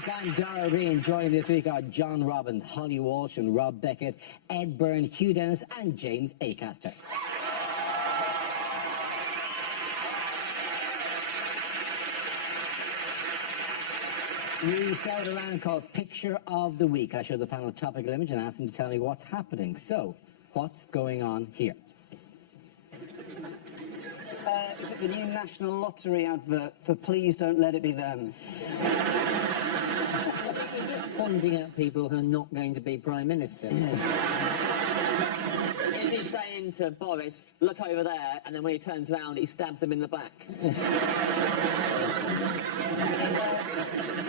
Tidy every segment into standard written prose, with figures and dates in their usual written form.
week, I'm Dara Green. Joining this week are John Robbins, Holly Walsh and Rob Beckett, Ed Byrne, Hugh Dennis and James Acaster. We start a round called Picture of the Week. I show the panel a topical image and ask them to tell me what's happening. So, what's going on here? Is it the new National Lottery advert for Please Don't Let It Be Them? Is this pointing at people who are not going to be Prime Minister? Is he saying to Boris, look over there, and then when he turns around, he stabs him in the back?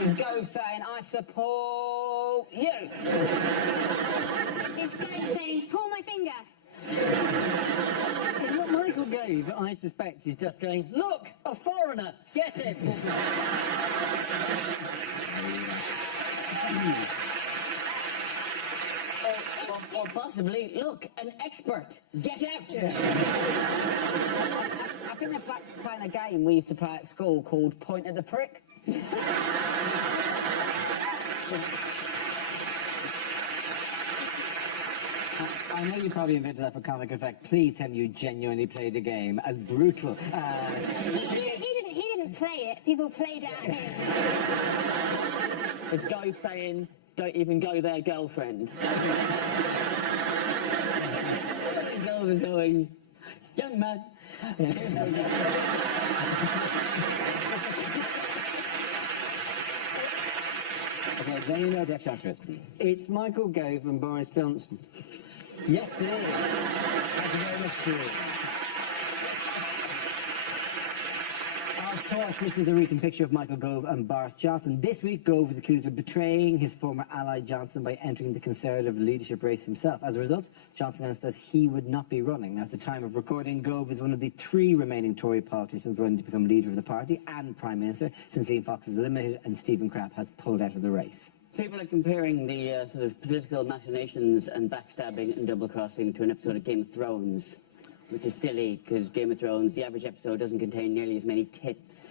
Is Gove saying, I support you? Is Gove saying, pull my finger? What Michael Gove, I suspect, is just going, look, a foreigner, get him! Or possibly, look, an expert, get out! I think they're playing a game we used to play at school called Point at the Prick. I know you probably invented that for comic effect. Please tell me you genuinely played the game as brutal. He didn't play it. People played it at him. Is Gove saying, don't even go there, girlfriend? Gove is going, young man. Okay, then you know that answer is. It's Michael Gove and Boris Johnson. Yes, it is. Thank you very much, Drew. Of course, this is a recent picture of Michael Gove and Boris Johnson. This week, Gove is accused of betraying his former ally Johnson by entering the Conservative leadership race himself. As a result, Johnson announced that he would not be running. Now, at the time of recording, Gove is one of the 3 remaining Tory politicians running to become leader of the party and Prime Minister, since Liam Fox is eliminated and Stephen Crabb has pulled out of the race. People are comparing the sort of political machinations and backstabbing and double-crossing to an episode of Game of Thrones, which is silly, because Game of Thrones, the average episode doesn't contain nearly as many tits.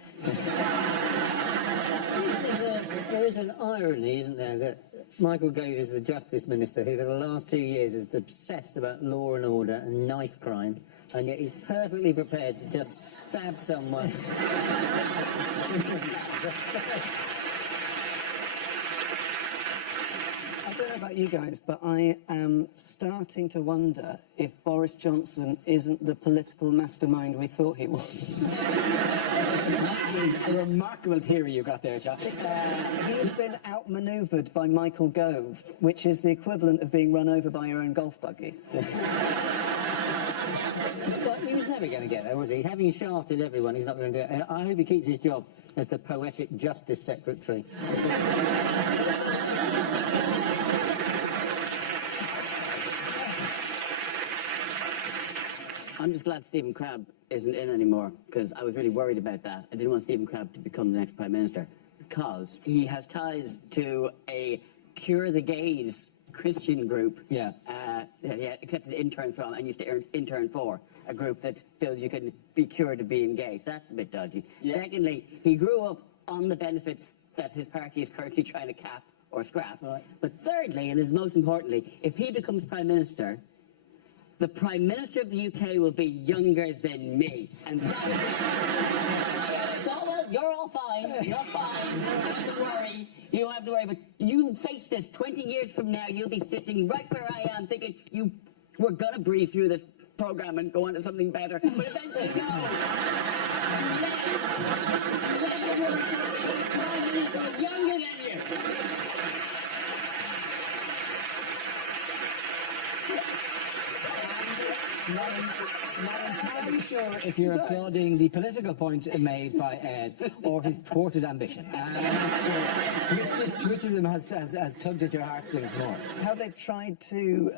There is an irony, isn't there, that Michael Gove is the Justice Minister who for the last 2 years is obsessed about law and order and knife crime, and yet he's perfectly prepared to just stab someone. I don't know about you guys, but I am starting to wonder if Boris Johnson isn't the political mastermind we thought he was. That is a remarkable theory you got there, John. He's been outmanoeuvred by Michael Gove, which is the equivalent of being run over by your own golf buggy. But he was never going to get there, was he? Having shafted everyone, he's not going to do it. I hope he keeps his job as the Poetic Justice Secretary. I'm just glad Stephen Crabb isn't in anymore, because I was really worried about that. I didn't want Stephen Crabb to become the next Prime Minister, because he has ties to a Cure the Gays Christian group. Yeah. He accepted intern from and used to intern for, a group that feels you can be cured of being gay. So that's a bit dodgy. Yeah. Secondly, he grew up on the benefits that his party is currently trying to cap or scrap. Right. But thirdly, and this is most importantly, if he becomes Prime Minister, the Prime Minister of the UK will be younger than me. And well, you're all fine. You're fine. You don't have to worry. You don't have to worry. But you face this 20 years from now, you'll be sitting right where I am thinking we're going to breeze through this program and go on to something better. But eventually, no. You left the Prime Minister was younger than you. Not entirely sure if you're applauding the political point made by Ed or his thwarted ambition. Which of them has tugged at your heartstrings more? How they've tried to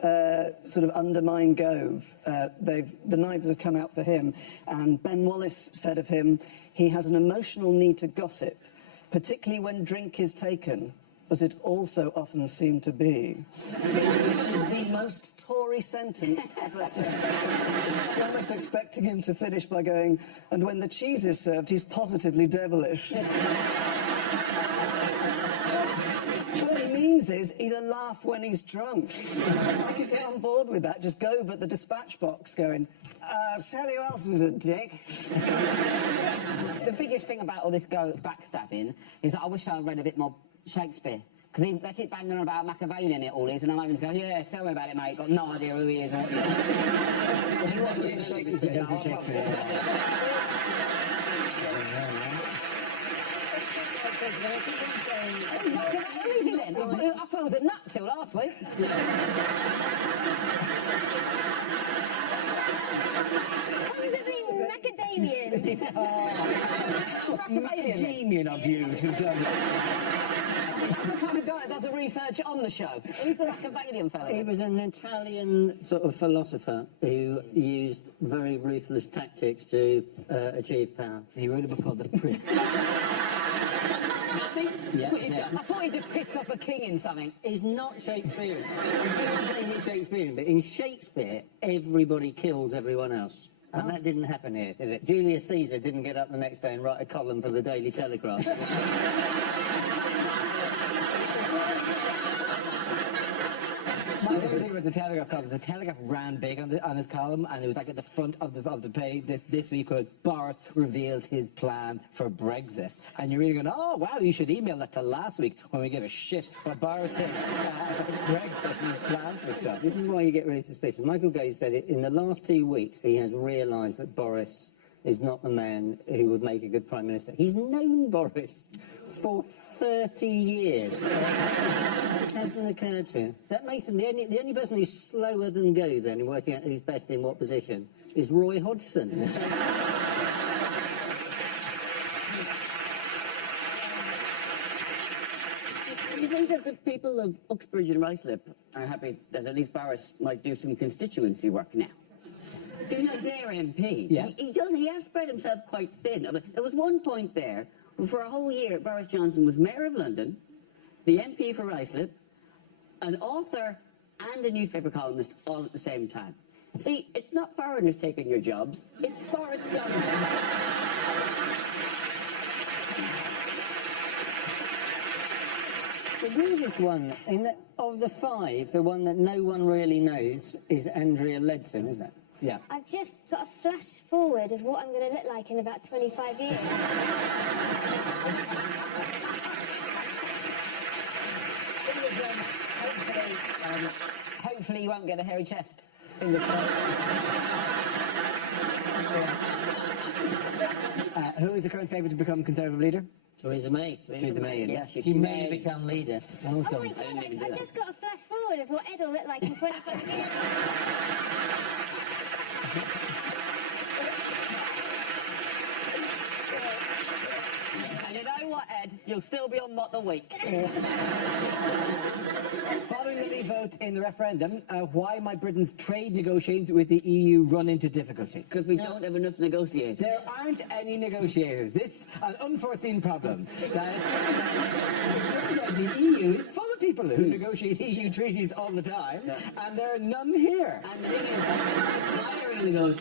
sort of undermine Gove. The knives have come out for him, and Ben Wallace said of him, he has an emotional need to gossip, particularly when drink is taken, as it also often seemed to be. Which is the most Tory sentence ever said. You're almost expecting him to finish by going, and when the cheese is served, he's positively devilish. What he means is he's a laugh when he's drunk. I could get on board with that. Just Gove at the dispatch box going, tell you who else is a dick. The biggest thing about all this backstabbing is that I wish I'd read a bit more Shakespeare. Because they keep banging on about Machiavellian it all is, and I'm having to go, yeah, tell me about it, mate. Got no idea who he is or what he is. He wasn't in Shakespeare. Who is he then? I thought it was a nut till last week. How does it mean macadamian? Macadamian of you to have done that. The kind of guy that does the research on the show. Who's the Machiavellian fellow? He was an Italian sort of philosopher who used very ruthless tactics to achieve power. He wrote a book called The Prince. I thought he just pissed off a king in something. It's not Shakespearean. I'm saying it's Shakespearean, but in Shakespeare, everybody kills everyone else. And that didn't happen here, did it? Julius Caesar didn't get up the next day and write a column for the Daily Telegraph. My favourite thing with the Telegraph column is the Telegraph ran big on his column, and it was like at the front of the page this week was Boris reveals his plan for Brexit. And you're reading going, oh wow, you should email that to last week when we give a shit what Boris thinks Brexit and his plan for stuff. This is why you get really suspicious. Michael Gove said it in the last 2 weeks. He has realised that Boris is not the man who would make a good Prime Minister. He's known Boris for 30 years. It hasn't occurred to him. That makes him the only person who's slower than Gove then in working out who's best in what position is Roy Hodgson. Do you think that the people of Uxbridge and Ruislip are happy that at least Boris might do some constituency work now? He's not their MP. Yeah. He has spread himself quite thin. There was one point there where for a whole year Boris Johnson was Mayor of London, the MP for Ruislip, an author and a newspaper columnist all at the same time. See, it's not foreigners taking your jobs, it's Boris Johnson. The weirdest one, of the five, the one that no one really knows is Andrea Leadsom, isn't it? Yeah. I've just got a flash forward of what I'm going to look like in about 25 years. Hopefully you won't get a hairy chest. Fingers crossed. Who is the current favourite to become Conservative leader? Theresa May. Theresa May, yes. She may become leader. Oh my God, I just got a flash forward of what Ed will look like in 25 years. And you know what, Ed? You'll still be on What the Week. Following the Leave vote in the referendum, why might Britain's trade negotiations with the EU run into difficulty? Because we don't have enough negotiators. There aren't any negotiators. This an unforeseen problem. That the EU is full of people who negotiate EU treaties all the time, and there are none here. And the thing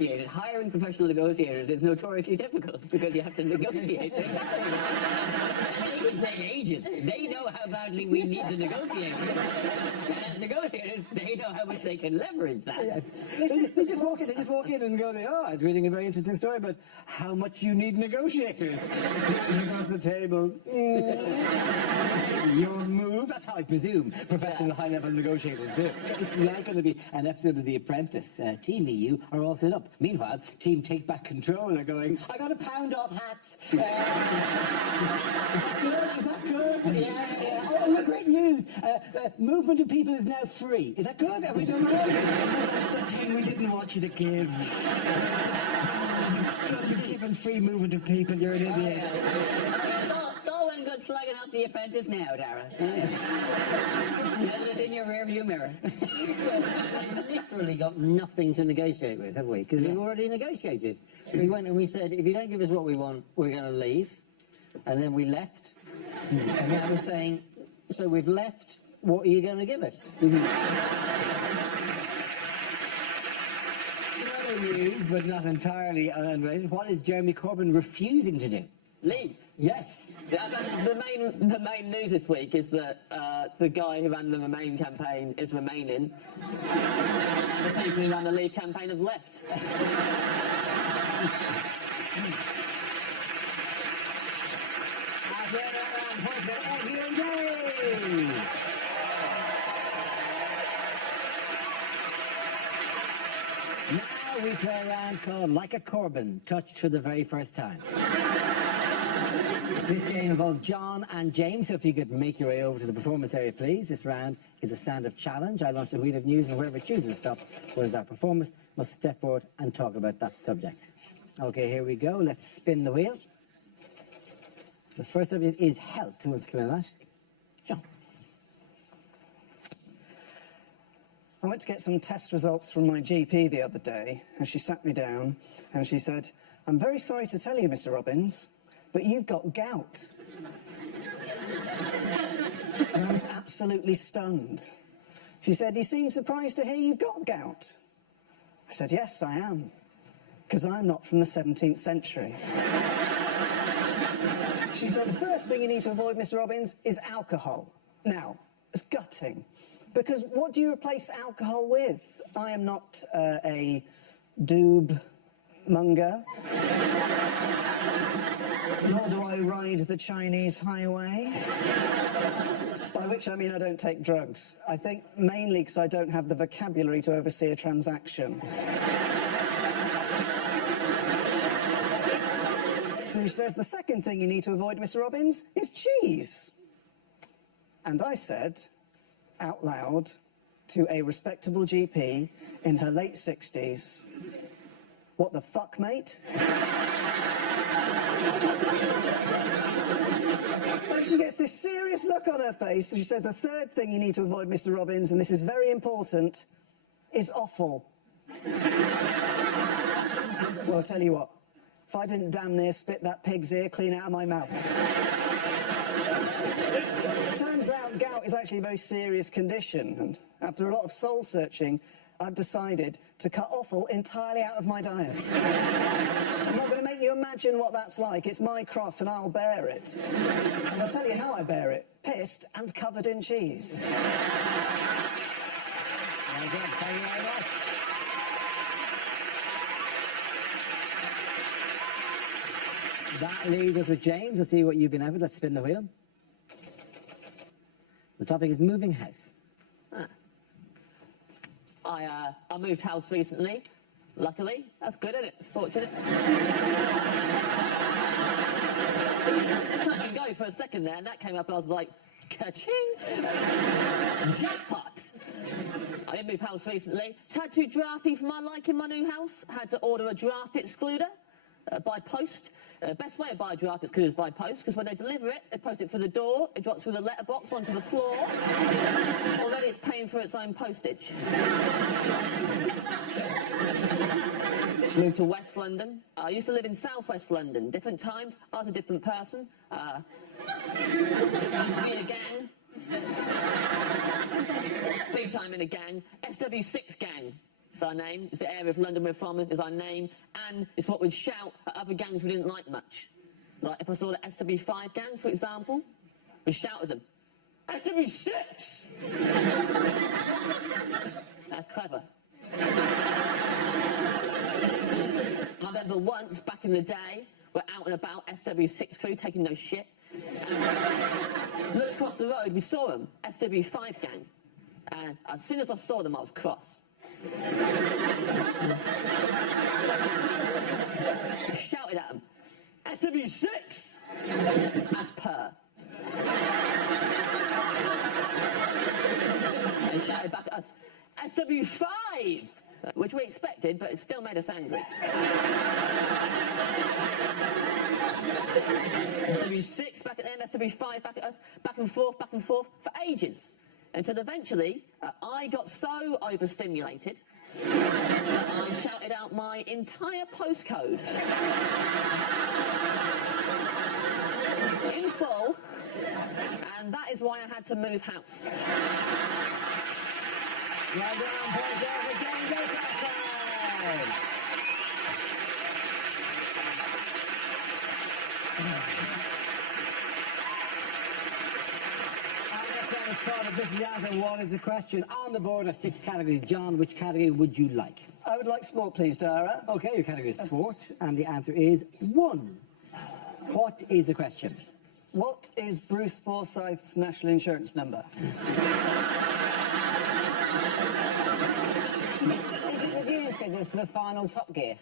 is, hiring professional negotiators is notoriously difficult because you have to negotiate. It can take ages. They know how badly we need the negotiators. And negotiators, they know how much they can leverage that. Yeah. They just walk in and go, oh, I was reading a very interesting story about how much you need negotiators. Across the table. Your move. That's how I presume professional high-level negotiators do. It's like going to be an episode of The Apprentice. Team EU are all set up. Meanwhile, Team Take Back Control are going, I got to pound off hats. Is that good? Yeah. Oh, great news. Movement of people is now free. Is that good? Have we done well? That thing we didn't want you to give. You're giving free movement of people. You're an idiot. It's all well and good slugging out The Apprentice now, Dara. It's in your rearview mirror. We've literally got nothing to negotiate with, have we? Because we've already negotiated. We went and we said, if you don't give us what we want, we're going to leave. And then we left. And now we're saying, so we've left, what are you going to give us? News, but not entirely unrelated. What is Jeremy Corbyn refusing to do? Leave. Yes. The main news this week is that the guy who ran the Remain campaign is remaining. The people who ran the Leave campaign have left. Now we play a round called Like a Corbin, touched for the very first time. This game involves John and James, so if you could make your way over to the performance area, please. This round is a stand-up challenge. I launch a wheel of news, and whoever chooses to stop what is our performance must step forward and talk about that subject. Okay, here we go. Let's spin the wheel. The first subject is health. Who wants to come in on that? John. I went to get some test results from my GP the other day, and she sat me down and she said, "I'm very sorry to tell you, Mr. Robbins, but you've got gout." And I was absolutely stunned. She said, "You seem surprised to hear you've got gout." I said, "Yes, I am, because I'm not from the 17th century." She said, "The first thing you need to avoid, Mr. Robbins, is alcohol." Now, it's gutting, because what do you replace alcohol with? I am not a doob monger. Nor do I ride the Chinese highway. By which I mean I don't take drugs. I think mainly because I don't have the vocabulary to oversee a transaction. So she says, "The second thing you need to avoid, Mr. Robbins, is cheese." And I said, out loud, to a respectable GP in her late 60s, "What the fuck, mate?" And she gets this serious look on her face, and she says, "The third thing you need to avoid, Mr. Robbins, and this is very important, is offal." Well, I'll tell you what, if I didn't damn near spit that pig's ear clean out of my mouth. Turns out gout is actually a very serious condition, and after a lot of soul searching, I've decided to cut offal entirely out of my diet. I'm not going to make you imagine what that's like. It's my cross and I'll bear it. And I'll tell you how I bear it. Pissed and covered in cheese. Well done. Thank you very much. That leaves us with James. Let's see what you've been able. Let's spin the wheel. The topic is moving house. I moved house recently. Luckily, that's good, isn't it? It's fortunate. Touch and go for a second there, and that came up, and I was like, ka-ching! Jackpot! I did move house recently. It's had too drafty for my liking, my new house. I had to order a draft excluder by post. Best way to buy a draft excluder is by post, because when they deliver it, they post it through the door, it drops through the letterbox onto the floor, or then it's paying for its own postage. Moved to West London. I used to live in South West London. Different times, I was a different person. Used to be in a gang. Big time in a gang. SW6 gang is our name. It's the area of London we're from, is our name. And it's what we'd shout at other gangs we didn't like much. Like if I saw the SW5 gang, for example, we'd shout at them, "SW6!" That's clever. I remember once, back in the day, we're out and about, SW6 crew, taking no shit. Looked across the road, we saw them, SW5 gang. And as soon as I saw them, I was cross. I shouted at them, "SW6!" As per. They shouted back at us, "SW5!" Which we expected, but it still made us angry. SW6 back at them, SW5 back at us, back and forth for ages. Until eventually, I got so overstimulated that I shouted out my entire postcode. In full, and that is why I had to move house. Well done, point over James Acaster. This is the answer. What is the question? On the board are 6 categories. John, which category would you like? I would like sport, please, Dara. Okay, your category is sport, and the answer is 1. What is the question? What is Bruce Forsyth's national insurance number? Is it the viewing figures for the final Top Gear?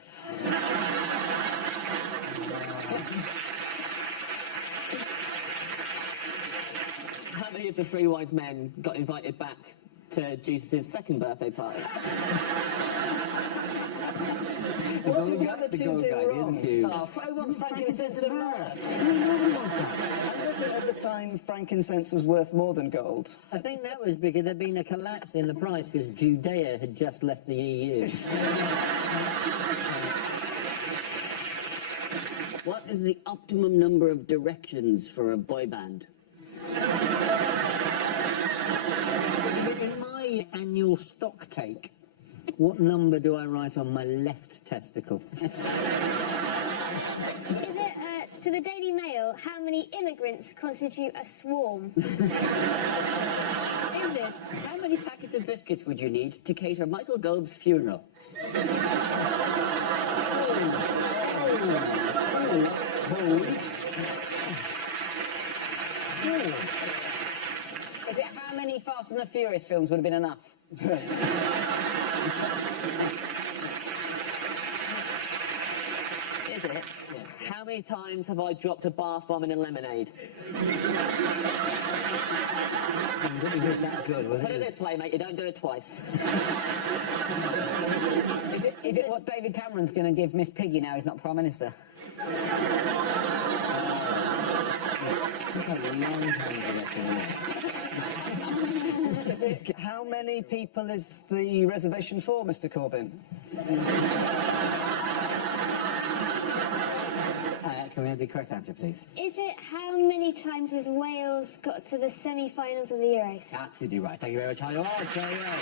How many of the 3 wise men got invited back to Jesus' second birthday party? What did the other two do wrong? Oh, Fro wants frankincense and myrrh. And wasn't at the time frankincense was worth more than gold? I think that was because there'd been a collapse in the price because Judea had just left the EU. What is the optimum number of directions for a boy band? In my annual stock take, what number do I write on my left testicle? Is it, for the Daily Mail, how many immigrants constitute a swarm? Is it, how many packets of biscuits would you need to cater Michael Gove's funeral? Is it how many Fast and the Furious films would have been enough? Is it? Yeah. How many times have I dropped a bath bomb in a lemonade? Is it that good? Was Put it this way, mate, you don't do it twice. Is it what David Cameron's going to give Miss Piggy now he's not Prime Minister? Is it how many people is the reservation for, Mr. Corbyn? Can we have the correct answer, please? Is it how many times has Wales got to the semi-finals of the Euros? Absolutely right. Thank you very much, Holly. Oh, very well.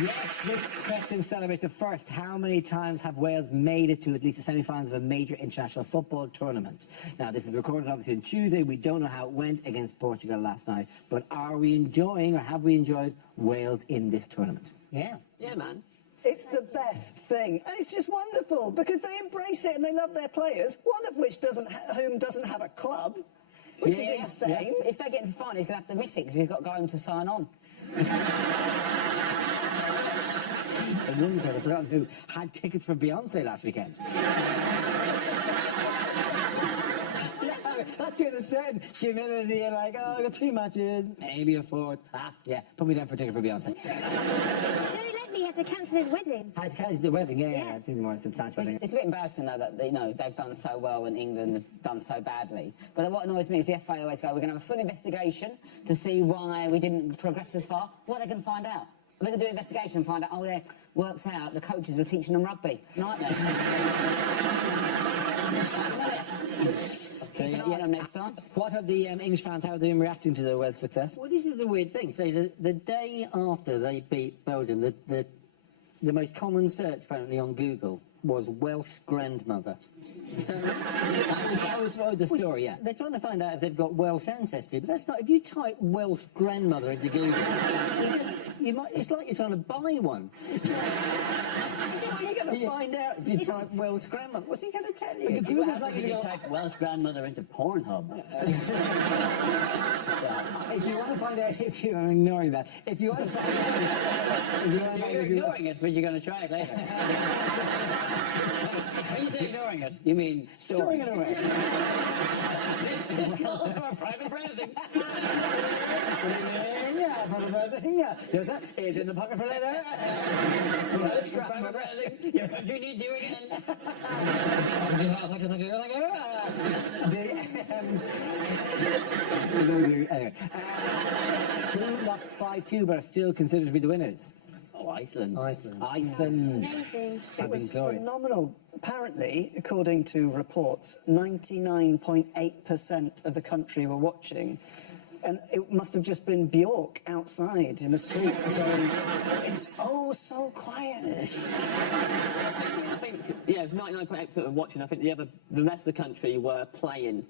Yes, this question celebrates the first. How many times have Wales made it to at least the semi-finals of a major international football tournament? Now, this is recorded obviously on Tuesday. We don't know how it went against Portugal last night, but are we enjoying or have we enjoyed Wales in this tournament? Yeah. Yeah, man. It's the best thing, and it's just wonderful because they embrace it and they love their players. One of which doesn't have a club, which is insane. Yeah. If they get into the final, he's going to have to miss it because he's got to go home to sign on. I wonder if I who had tickets for Beyonce last weekend. That's just a certain humility and like, oh, I got 3 matches, maybe a 4th. Yeah, put me down for a ticket for Beyonce. Johnny Ledley had to cancel his wedding. Had to cancel the wedding, yeah. I think more substantial. It's a bit embarrassing, though, that they've done so well and England have done so badly. But what annoys me is the FA always go, we're going to have a full investigation to see why we didn't progress as far. What are they going to find out? Are they going to do an investigation and find out, oh, yeah, works out, the coaches were teaching them rugby. Nightmare. Keep an eye on them next time. What have the English fans, how have they been reacting to the Welsh success? Well, this is the weird thing. So the day after they beat Belgium, the most common search apparently on Google was Welsh grandmother. So that was the story, yeah. They're trying to find out if they've got Welsh ancestry, but that's not. If you type Welsh grandmother into Google, it's like you're trying to buy one. It's like, how are you going to find out if you type Welsh grandmother? What's he going to tell you? Google's like if you type Welsh grandmother into Pornhub. If you want to find out if you... I'm ignoring that. If you want to find out... You're ignoring it, but you're going to try it later. When you say ignoring it, you mean storing it away. This calls for private browsing. Yeah, private browsing, yeah. Yes, sir. It's in the pocket for later. Private browsing. Your country needs you again. Thank you. Anyway. Lost 5-2, but are still considered to be the winners. Oh, Iceland. Iceland. Amazing. It was phenomenal. Apparently, according to reports, 99.8% of the country were watching. And it must have just been Bjork outside in the streets saying, it's oh so quiet. I think Yeah, it was 99.8% were watching. I think the rest of the country were playing.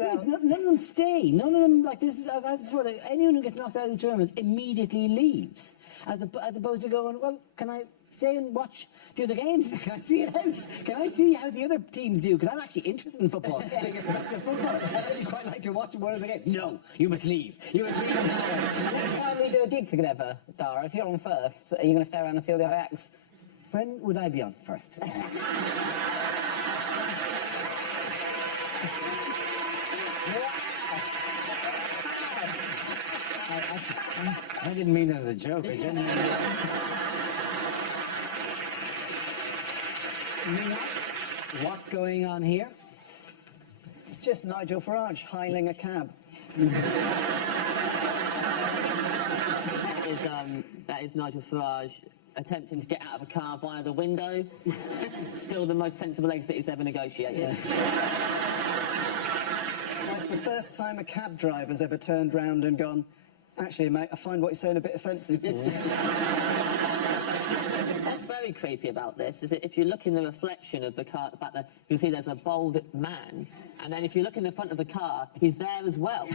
None of them stay. None of them, like, this is, I've asked before, like, anyone who gets knocked out of the tournament immediately leaves. As opposed to going, well, can I stay and watch the other games? Can I see it out? Can I see how the other teams do? Because I'm actually interested in football. I'd actually quite like to watch one of the games. No, you must leave. You must leave now. Next time we do a gig together, Dara, if you're on first, are you going to stay around and see all the other acts? When would I be on first? I didn't mean that as a joke. I genuinely What's going on here? It's just Nigel Farage hailing a cab. That is Nigel Farage attempting to get out of a car via the window. Still the most sensible exit he's ever negotiated. That's the first time a cab driver's ever turned round and gone, actually, mate, I find what you're saying a bit offensive. What's very creepy about this is that if you look in the reflection of the car at the back there, you'll see there's a bald man, and then if you look in the front of the car, he's there as well.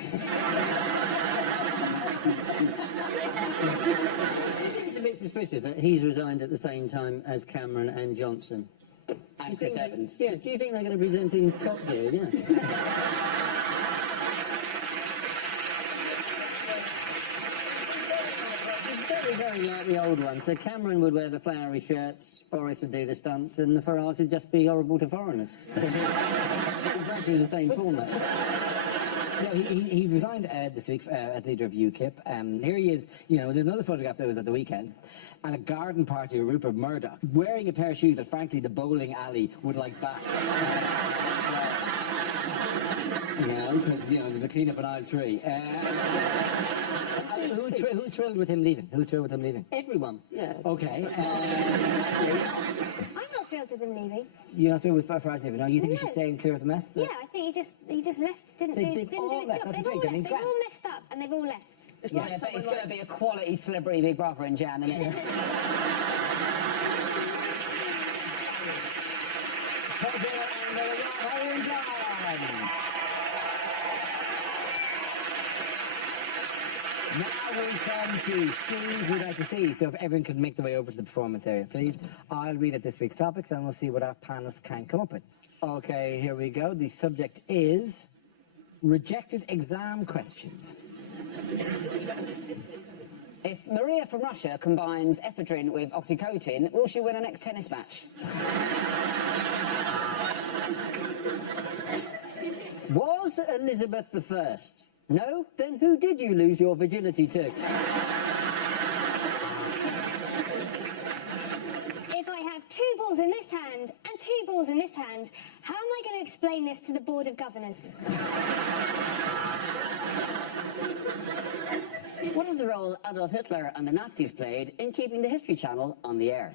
It's a bit suspicious that he's resigned at the same time as Cameron and Johnson. And Chris Evans. Yeah, do you think they're going to present in Top Gear? Yeah. Very like the old one. So Cameron would wear the flowery shirts, Boris would do the stunts, and the Farage would just be horrible to foreigners. Exactly the same format. No, he resigned this week as leader of UKIP. Here he is, you know, there's another photograph that was at the weekend, at a garden party with Rupert Murdoch, wearing a pair of shoes that, frankly, the bowling alley would like back. You know, because, you know, there's a clean-up in aisle 3. Who's thrilled with him leaving? Who's thrilled with him leaving? Everyone. Yeah. Okay. I'm not thrilled with him leaving. You're not thrilled with Farage leaving? No, you think he should stay and clear of the mess? Yeah, I think he just left, didn't do his job. They've all left. They've all messed up and they've all left. Yeah, but it's going to be a quality celebrity Big Brother in Jan, isn't it? Now we come to scenes we'd like to see. So if everyone could make their way over to the performance area, please. I'll read out this week's topics and we'll see what our panelists can come up with. Okay, here we go. The subject is rejected exam questions. If Maria from Russia combines ephedrine with oxycodone, will she win her next tennis match? Was Elizabeth the First? No? Then who did you lose your virginity to? If I have 2 balls in this hand and 2 balls in this hand, how am I going to explain this to the Board of Governors? What is the role Adolf Hitler and the Nazis played in keeping the History Channel on the air?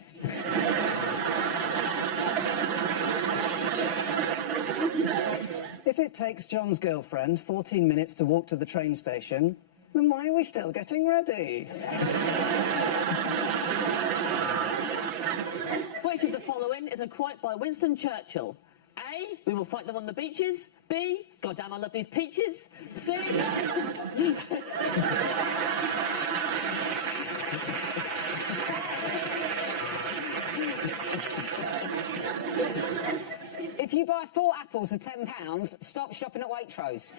If it takes John's girlfriend 14 minutes to walk to the train station, then why are we still getting ready? Which of the following is a quote by Winston Churchill? A, we will fight them on the beaches. B, goddamn, I love these peaches. C, If you buy 4 apples for £10, stop shopping at Waitrose.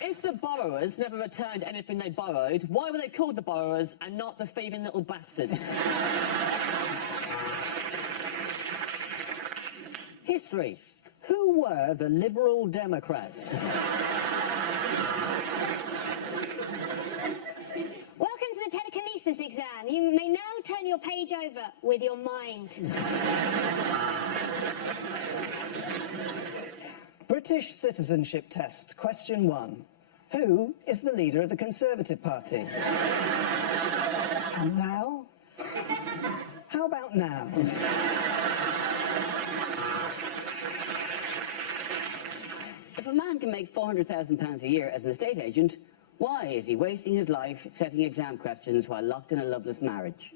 if the borrowers never returned anything they borrowed, why were they called the borrowers and not the thieving little bastards? History. Who were the Liberal Democrats? Welcome to the telekinesis exam. You may now turn your page over with your mind. British citizenship test, question 1. Who is the leader of the Conservative Party? And now? How about now? If a man can make £400,000 a year as an estate agent, why is he wasting his life setting exam questions while locked in a loveless marriage?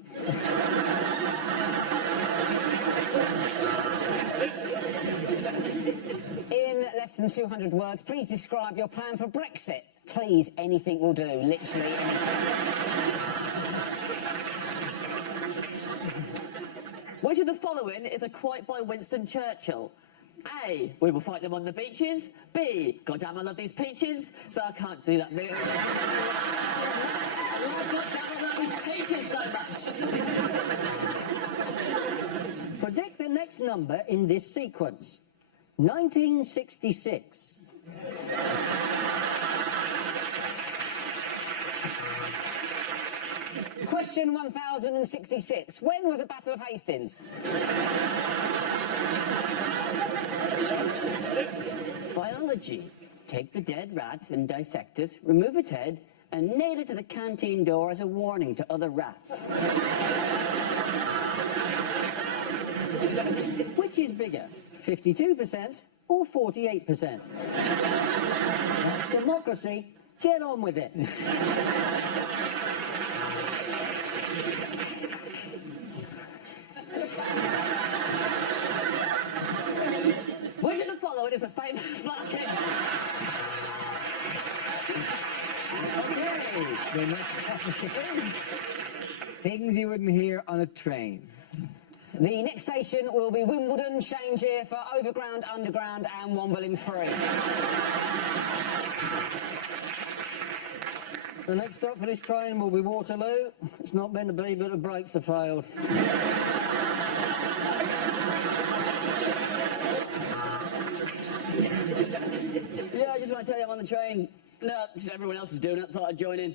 In less than 200 words, please describe your plan for Brexit. Please, anything will do, literally anything. Which of the following is a quote by Winston Churchill? A, we will fight them on the beaches. B, goddamn, I love these peaches, so I can't do that. Goddamn, I love these peaches so much. Predict the next number in this sequence. 1966. Question 1066. When was the Battle of Hastings? Biology. Take the dead rat and dissect it, remove its head, and nail it to the canteen door as a warning to other rats. Which is bigger, 52% or 48%? That's democracy. Get on with it. Which of the following is a famous fucking... Okay, the next topic is things you wouldn't hear on a train. The next station will be Wimbledon. Change here for Overground, Underground and Womble free. The next stop for this train will be Waterloo. It's not meant to be, but the brakes have failed. Yeah, I just want to tell you I'm on the train. No, just everyone else is doing it. Thought I'd join in.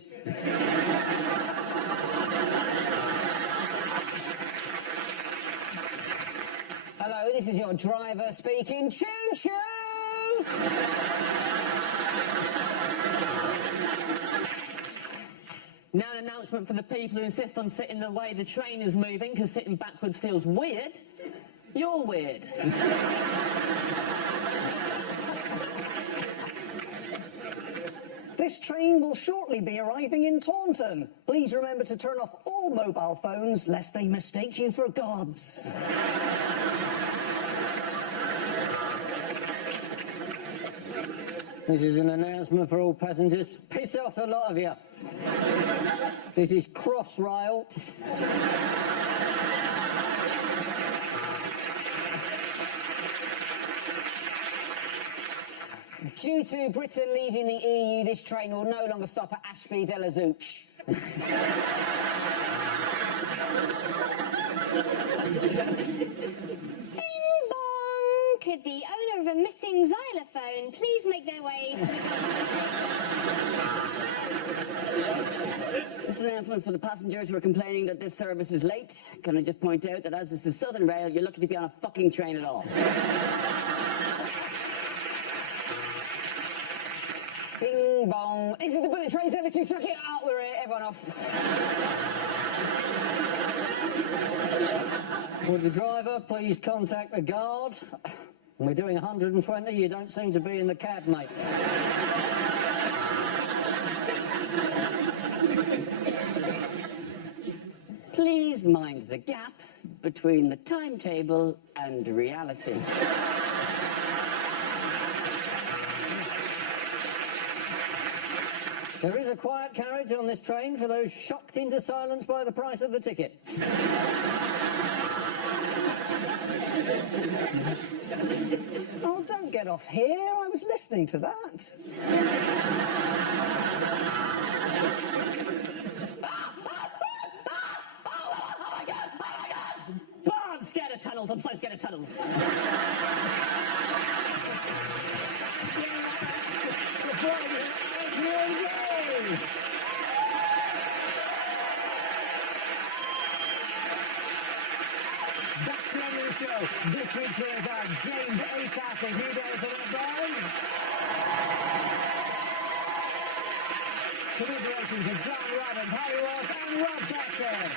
Hello, this is your driver speaking. Choo-choo! Now an announcement for the people who insist on sitting the way the train is moving because sitting backwards feels weird. You're weird. This train will shortly be arriving in Taunton. Please remember to turn off all mobile phones lest they mistake you for gods. This is an announcement for all passengers. Piss off, the lot of you. This is Crossrail. Due to Britain leaving the EU, this train will no longer stop at Ashby de la Zouch. Bing bong! Could the owner of a missing xylophone please make their way to the... This is an announcement for the passengers who are complaining that this service is late. Can I just point out that as this is Southern Rail, you're lucky to be on a fucking train at all. Bing bong. This is the bullet train service to tuck it out. We're here. Everyone off. Would the driver please contact the guard? We're doing 120. You don't seem to be in the cab, mate. Please mind the gap between the timetable and reality. There is a quiet carriage on this train for those shocked into silence by the price of the ticket. Oh, don't get off here. I was listening to that. Oh, I'm scared of tunnels. I'm so scared of tunnels. Back to our new show. This week's winners are James Acaster, Hugh Dawson and Byrne. Commiserations of John Robbins, Harry Walsh and Rob Beckett.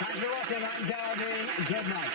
Thank You're welcome, Martin Garvin. Good night.